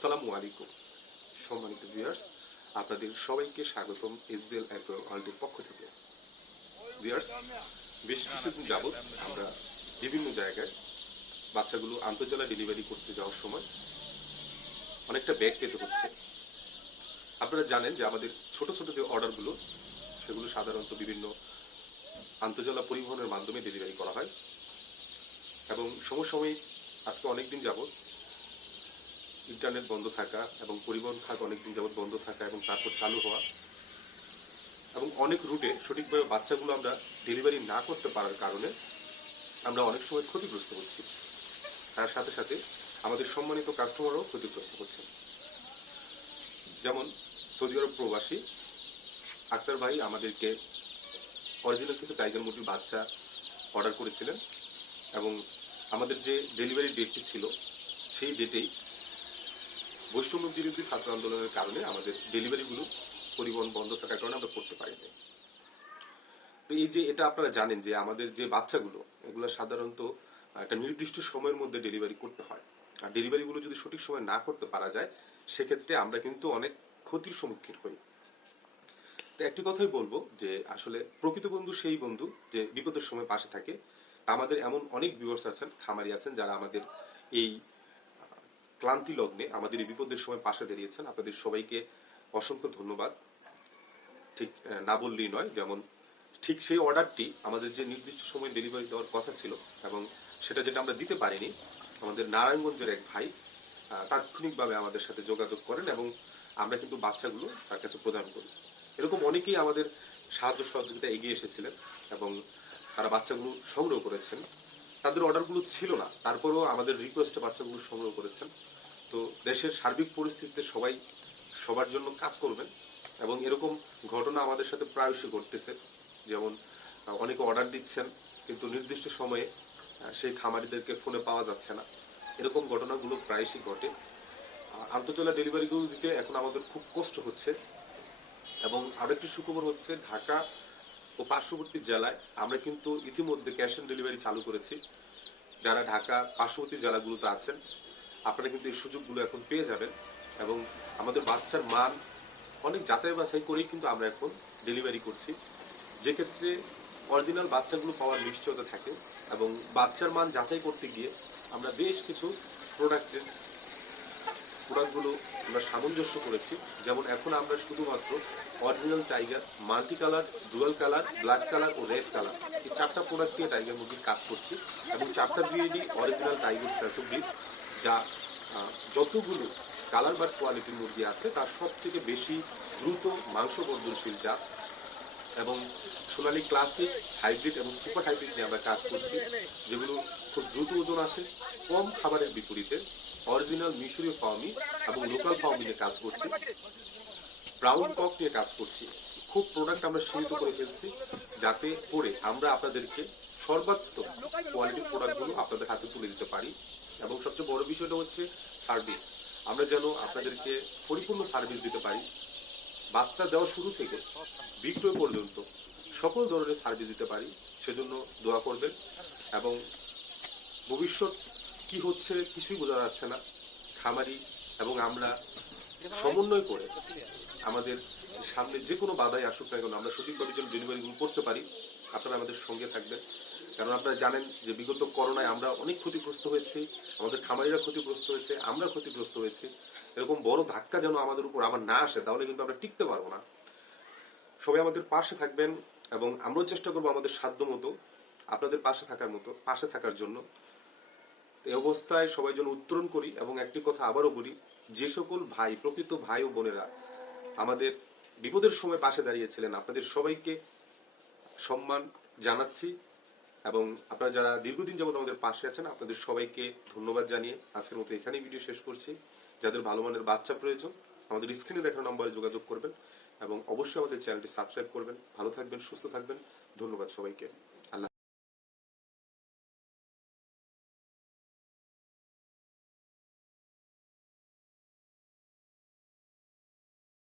আসসালামু আলাইকুম। সম্মানিত ভিউয়ার্স, আপনাদের সবাইকে স্বাগতম এসবিএল অ্যাগ্রো ওয়ার্ল্ডের পক্ষ থেকে। ভিউয়ার্স, বেশ কিছুদিন যাবত আমরা বিভিন্ন জায়গায় বাচ্চাগুলো আন্তর্জেলা ডেলিভারি করতে যাওয়ার সময় অনেকটা ব্যাগ পেতে হচ্ছে। আপনারা জানেন যে আমাদের ছোট ছোট যে অর্ডারগুলো, সেগুলো সাধারণত বিভিন্ন আন্তর্জেলা পরিবহনের মাধ্যমে ডেলিভারি করা হয়। এবং সমসাময়িক আজকে অনেকদিন যাবত ইন্টারনেট বন্ধ থাকা এবং পরিবহন খাত অনেকদিন যাবত বন্ধ থাকা এবং তারপর চালু হওয়া এবং অনেক রুটে সঠিকভাবে বাচ্চাগুলো আমরা ডেলিভারি না করতে পারার কারণে আমরা অনেক সময় ক্ষতিগ্রস্ত হচ্ছি। তার সাথে সাথে আমাদের সম্মানিত কাস্টমারও ক্ষতিগ্রস্ত হচ্ছে যেমন সৌদি আরব প্রবাসী আক্তার ভাই আমাদেরকে অরিজিনাল কিছু টাইগার মুরগির বাচ্চা অর্ডার করেছিলেন এবং আমাদের যে ডেলিভারি ডেটটি ছিল, সেই ডেটেই বৈষম্য বিরোধী ছাত্র আন্দোলনের কারণে আমাদের ডেলিভারিগুলো পরিবহন বন্ধ থাকার কারণে আমরা করতে পারিনি। তো এই যে এটা আপনারা জানেন যে আমাদের যে বাচ্চাগুলো, এগুলো সাধারণত একটা নির্দিষ্ট সময়ের মধ্যে ডেলিভারি করতে হয়। আর ডেলিভারিগুলো যদি সঠিক সময় না করতে পারা যায়, সেক্ষেত্রে আমরা কিন্তু অনেক ক্ষতির সম্মুখীন হই। তো একটি কথাই বলব যে আসলে প্রকৃত বন্ধু সেই বন্ধু যে বিপদের সময় পাশে থাকে। আমাদের এমন অনেক ভিউয়ার্স আছেন, খামারি আছেন, যারা আমাদের এই ক্লান্তি লগ্নে আমাদের এই বিপদের সময় পাশে দাঁড়িয়েছেন। আপনাদের সবাইকে অসংখ্য ধন্যবাদ। ঠিক না বললেই নয়, যেমন ঠিক সেই অর্ডারটি আমাদের যে নির্দিষ্ট সময় ডেলিভারি দেওয়ার কথা ছিল এবং সেটা যেটা আমরা দিতে পারিনি, আমাদের নারায়ণগঞ্জের এক ভাই তাৎক্ষণিকভাবে আমাদের সাথে যোগাযোগ করেন এবং আমরা কিন্তু বাচ্চাগুলো তার কাছে প্রদান করি। এরকম অনেকেই আমাদের সাহায্য সহযোগিতা এগিয়ে এসেছিলেন এবং তারা বাচ্চাগুলো সংগ্রহ করেছেন। তাদের অর্ডারগুলো ছিল না। তারপরেও আমাদের রিকোয়েস্টে বাচ্চাগুলো সংগ্রহ করেছেন। তো দেশের সার্বিক পরিস্থিতিতে সবাই সবার জন্য কাজ করবেন এবং এরকম ঘটনা আমাদের সাথে প্রায়শই ঘটতেছে। যেমন অনেকে অর্ডার দিচ্ছেন, কিন্তু নির্দিষ্ট সময়ে সেই খামারিদেরকে ফোনে পাওয়া যাচ্ছে না। এরকম ঘটনাগুলো প্রায়শই ঘটে। আন্তর্জেলা ডেলিভারিগুলো দিতে এখন আমাদের খুব কষ্ট হচ্ছে। এবং আরেকটি সুখবর হচ্ছে, ঢাকা ও পার্শ্ববর্তী জেলায় আমরা কিন্তু ইতিমধ্যে ক্যাশ অন ডেলিভারি চালু করেছি। যারা ঢাকা পার্শ্ববর্তী জেলাগুলোতে আছেন, আপনারা কিন্তু এই সুযোগগুলো এখন পেয়ে যাবেন এবং আমাদের বাচ্চার মান অনেক যাচাই বাছাই করেই কিন্তু আমরা এখন ডেলিভারি করছি। যে ক্ষেত্রে অরিজিনাল বাচ্চাগুলো পাওয়ার নিশ্চয়তা থাকে এবং বাচ্চার মান যাচাই করতে গিয়ে আমরা বেশ কিছু প্রোডাক্টের প্রোডাক্টগুলো আমরা সামঞ্জস্য করেছি। যেমন এখন আমরা শুধুমাত্র original tiger multi colour dual colour black colour ও রেড কালার এই চারটা প্রোডাক্ট দিয়ে টাইগার মুরগির কাজ করছি এবং চারটা ব্রিডই অরিজিনাল টাইগার স্যাসো ব্রিড যা যতগুলো কালার বা কোয়ালিটির মুরগি আছে, তার সবথেকে বেশি দ্রুত মাংস বর্ধনশীল জাত। এবং সোনালী ক্লাসিক, হাইব্রিড এবং সুপার হাইব্রিড নিয়ে আমরা কাজ করছি, যেগুলো খুব দ্রুত ওজন আসে, কম খাবারের বিপরীতে অরিজিনাল মিশরীয় ফার্মি এবং লোকাল ফার্মি নিয়ে কাজ করছি। ব্রাউন কক নিয়ে কাজ করছি। খুব প্রোডাক্ট আমরা সীমিত করে ফেলছি যাতে করে আমরা আপনাদেরকে সর্বাত্মক কোয়ালিটির প্রোডাক্টগুলো আপনাদের হাতে তুলে দিতে পারি। এবং সবচেয়ে বড় বিষয়টা হচ্ছে সার্ভিস আমরা যেন আপনাদেরকে পরিপূর্ণ সার্ভিস দিতে পারি। বাচ্চা দেওয়া শুরু থেকে বিক্রয় পর্যন্ত সকল ধরনের সার্ভিস দিতে পারি, সেজন্য দোয়া করবেন। এবং ভবিষ্যৎ কি হচ্ছে কিছুই বোঝা যাচ্ছে না। খামারি এবং আমরা সমন্বয় করে আমাদের সামনে যে কোনো বাধাই আসুক না কেন, আমরা সঠিকভাবে যেন ডেলিভারিগুলো করতে পারি, আপনারা আমাদের সঙ্গে থাকবেন। কারণ আপনারা জানেন যে বিগত করোনায় আমরা অনেক ক্ষতিগ্রস্ত হয়েছি, আমাদের খামারিরা ক্ষতিগ্রস্ত হয়েছে, আমরা ক্ষতিগ্রস্ত হয়েছি। এরকম বড় ধাক্কা যেন আমাদের উপর আবার না আসে, তাহলে কিন্তু আমরা টিকতে পারব না। সবাই আমাদের পাশে থাকবেন এবং আমরাও চেষ্টা করব আমাদের সাধ্য মতো, আপনাদের পাশে থাকার মতো, পাশে থাকার জন্য। এই অবস্থায় সবাই যেন উত্তরণ করি এবং একটি কথা আবারও বলি, যে সকল ভাই, প্রকৃত ভাই ও বোনেরা আমাদের বিপদের সময় পাশে দাঁড়িয়েছিলেন, আপনাদের সবাইকে সম্মান জানাচ্ছি এবং আপনারা যারা দীর্ঘদিন যাবত আমাদের পাশে আছেন, আপনাদের সবাইকে ধন্যবাদ জানিয়ে আজকের মতো এখানেই ভিডিও শেষ করছি। যাদের ভালো মানের বাচ্চা প্রয়োজন, আমাদের স্ক্রিনে দেখানো নম্বরে যোগাযোগ করবেন এবং অবশ্যই আমাদের চ্যানেলটি সাবস্ক্রাইব করবেন। ভালো থাকবেন, সুস্থ থাকবেন। ধন্যবাদ সবাইকে।